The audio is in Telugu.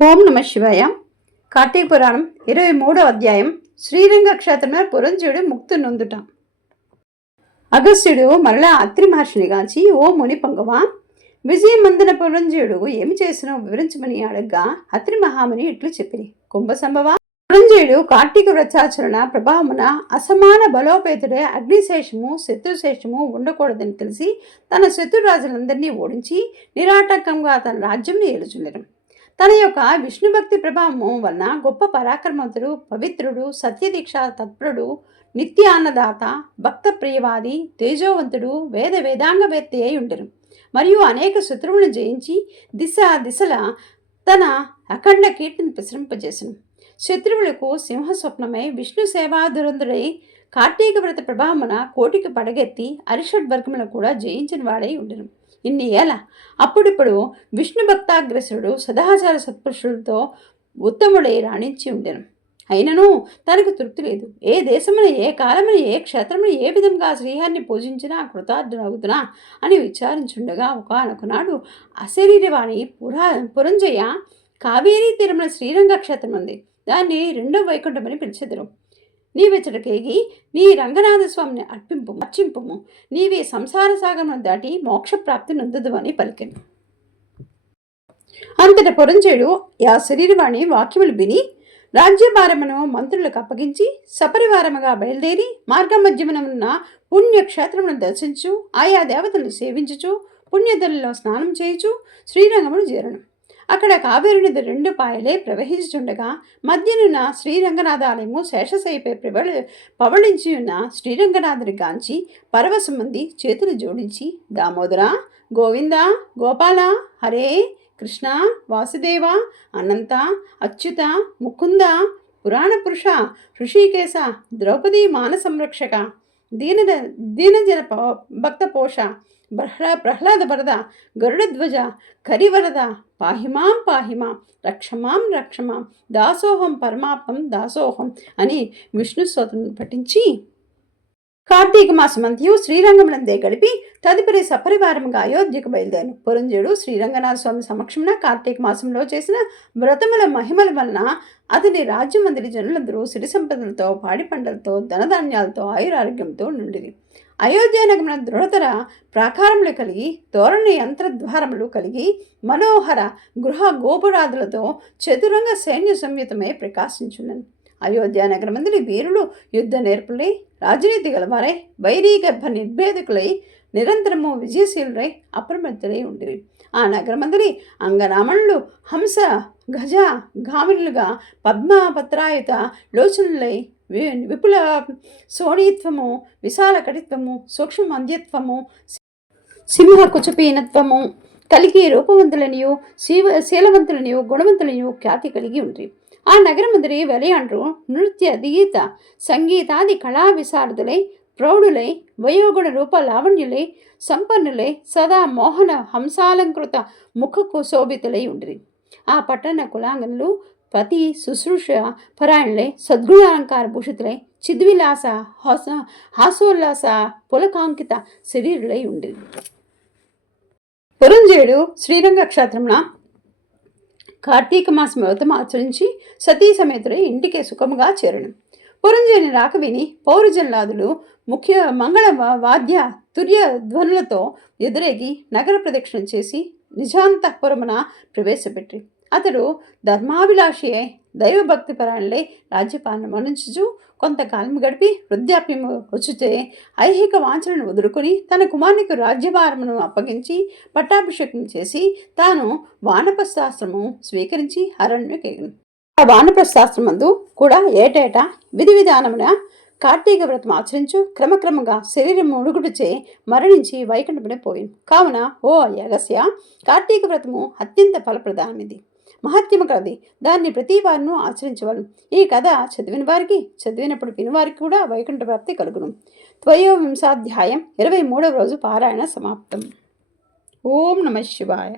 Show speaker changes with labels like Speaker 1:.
Speaker 1: ఓం నమ శివాయ. కార్తీక పురాణం ఇరవై మూడో అధ్యాయం శ్రీరంగ క్షేత్రమే పురంజీవుడు ముక్తు నొందుట. అగస్త్యుడు మరలా అత్రి మహర్షిని గాంచి ఓ ముని పొంగవ విజయమందన పురంజయుడు ఏమి చేసినో వివరించమని అడగ్గా అత్రి మహాముని ఇట్లు చెప్పిరి. కుంభ సంభవ పురంజయుడు కార్తీక వ్రతాచరణ ప్రభావమున అసమాన బలోపేతుడే అగ్నిశేషము శత్రుశేషము ఉండకూడదని తెలిసి తన శత్రురాజులందరినీ ఓడించి నిరాటంకంగా తన రాజ్యంని ఏలుచుండెను. తన యొక్క విష్ణుభక్తి ప్రభావం ప్రభావము వలన గొప్ప పరాక్రమంతుడు పవిత్రుడు సత్యదీక్ష తత్పరుడు నిత్యాన్నదాత భక్త ప్రియవాది తేజోవంతుడు వేద వేదాంగవేత్త అయి ఉండరు మరియు అనేక శత్రువులను జయించి దిశ దిశల తన అఖండ కీర్తిని ప్రసరింపజేసను. శత్రువులకు సింహ స్వప్నమై విష్ణు సేవాధురంధుడై కార్తీక వ్రత ప్రభావమున కోటికి పడగెత్తి అరిషడ్ వర్గములను కూడా జయించిన వాడై ఉండను. ఇన్ని ఏల అప్పుడిప్పుడు విష్ణు భక్తాగ్రసుడు సదాచార సత్పురుషులతో ఉత్తముడై రాణించి ఉండెను. అయినను తనకు తృప్తి లేదు. ఏ దేశమున ఏ కాలమున ఏ క్షేత్రమున ఏ విధంగా శ్రీహరిని పూజించినా కృతార్థునవుతున్నా అని విచారించుండగా ఒకనొకనాడు అశరీరవాణి పురా పురంజయ కావేరీ తీరమున శ్రీరంగ క్షేత్రం ఉంది దాన్ని రెండో వైకుంఠమని పిలిచెదరు. నీవెచ్చటకేగి నీ రంగనాథస్వామిని అర్పింపు అర్చింపుము నీవే సంసార సాగరం దాటి మోక్షప్రాప్తి నొందదు అని పలికెను. అంతట పొరంచేడు ఆ శరీరవాణి వాక్యములు విని రాజ్యభారమును మంత్రులకు అప్పగించి సపరివారముగా బయలుదేరి మార్గమధ్యమున పుణ్యక్షేత్రమును దర్శించు ఆయా దేవతలను సేవించుచు పుణ్యదలలో స్నానం చేయుచు శ్రీరంగమును చేరను. అక్కడ కావేరి నది రెండు పాయలే ప్రవహించుండగా మధ్యనున్న శ్రీరంగనాథాలయము శేషశైపై ప్రబల పవళించి ఉన్న శ్రీరంగనాథుని గాంచి పరవశమంది చేతులు జోడించి దామోదర గోవింద గోపాల హరే కృష్ణ వాసుదేవ అనంత అచ్యుత ముకుంద పురాణ పురుష ఋషికేశ ద్రౌపది మాన సంరక్షక దీన దీనజన భక్త పోష ప్రహ్లా ప్రహ్లాద వరద గరుడధ్వజ కరివరద పాహిమాం పాహిమాం రక్షమాం రక్షమాం దాసోహం పరమాత్మం దాసోహం అని విష్ణు స్తోత్రం పఠించి కార్తీక మాసమంతయు శ్రీరంగమునందే గడిపి తదుపరి సపరివారముగా అయోధ్యకు బయలుదేరాను. పురంజయుడు శ్రీరంగనాథ స్వామి సమక్షమున కార్తీక మాసంలో చేసిన వ్రతముల మహిమల వలన అతని రాజ్యమందిరి జనులందరూ సిరి సంపదలతో పాడి పంటలతో ధనధాన్యాలతో ఆయురారోగ్యంతో నుండిది అయోధ్య నగమున దృఢతర ప్రాకారములు కలిగి తోరణ యంత్రద్వారములు కలిగి మనోహర గృహ గోపురాదులతో చతురంగ సైన్య సంయుతమై ప్రకాశించున్నాను అయోధ్య నగరమందరి వీరులు యుద్ధ నేర్పులై రాజనీతి గలవారై వైరీ గర్భ నిర్భేదకులై నిరంతరము విజయశీలురై అప్రమత్తులై ఉండిరి. ఆ నగరమందరి అంగరామణులు హంస గజ గామినులుగా పద్మపత్రాయుత లోచనులై విపుల సోణీత్వము విశాల కటిత్వము సూక్ష్మ అంధ్యత్వము సింహ కుచపీనత్వము కలిగి రూపవంతులనియు శీవ శీలవంతులనియు గుణవంతులనియు ఖ్యాతి కలిగి ఉండ్రి. ఆ నగరముందరి వెలయాండ్రు నృత్య గీత సంగీతాది కళా విశారదులై ప్రౌఢులై వయోగుణ రూప లావణ్యులై సంపన్నులై సదా మోహన హంసాలంకృత ముఖకు శోభితులై ఉండ్రి. ఆ పట్టణ కులాంగనులు పతి శుశ్రూష పరాయణులై సద్గుణాలంకార భూషితులై చిద్విలాస హాస హాసోల్లాస పులకాంకిత శరీరులై ఉండేది పురంజయుడు శ్రీరంగ క్షేత్రమున కార్తీక మాసం వ్రతం ఆచరించి సతీ సమేతుడై ఇంటికే సుఖముగా చేరడం పురంజయుని రాక విని పౌరజన్లాదులు ముఖ్య మంగళ వాద్య తుర్య ధ్వనులతో ఎదురేగి నగర ప్రదక్షిణ చేసి నిజాంతఃపురమున ప్రవేశపెట్టి అతడు ధర్మాభిలాషి దైవభక్తి పరాయణలై రాజ్యపాలన మరణించుచు కొంతకాలం గడిపి వృద్ధాప్యము వచ్చుతే ఐహిక వాంఛలను వదులుకొని తన కుమారునికి రాజ్యభారమును అప్పగించి పట్టాభిషేకం చేసి తాను వానప్రస్థాశ్రమం స్వీకరించి అరణ్యకేగను ఆ వానప్రస్థాశ్రమందు కూడా ఏటేటా విధి విధానమున కార్తీక వ్రతం ఆచరించు క్రమక్రమంగా శరీరం ముడుగుడుచే మరణించి వైకుంఠమునే పోయింది కావున ఓ యగస్య కార్తీక వ్రతము అత్యంత ఫలప్రదానమైంది మహత్యము కలది. దాన్ని ప్రతి వారిను ఆచరించవలను ఈ కథ చదివిన వారికి చదివినప్పుడు వినివారికి కూడా వైకుంఠ ప్రాప్తి కలుగును. త్వయోవింశాధ్యాయం ఇరవై మూడవ రోజు పారాయణ సమాప్తం. ఓం నమ శివాయ.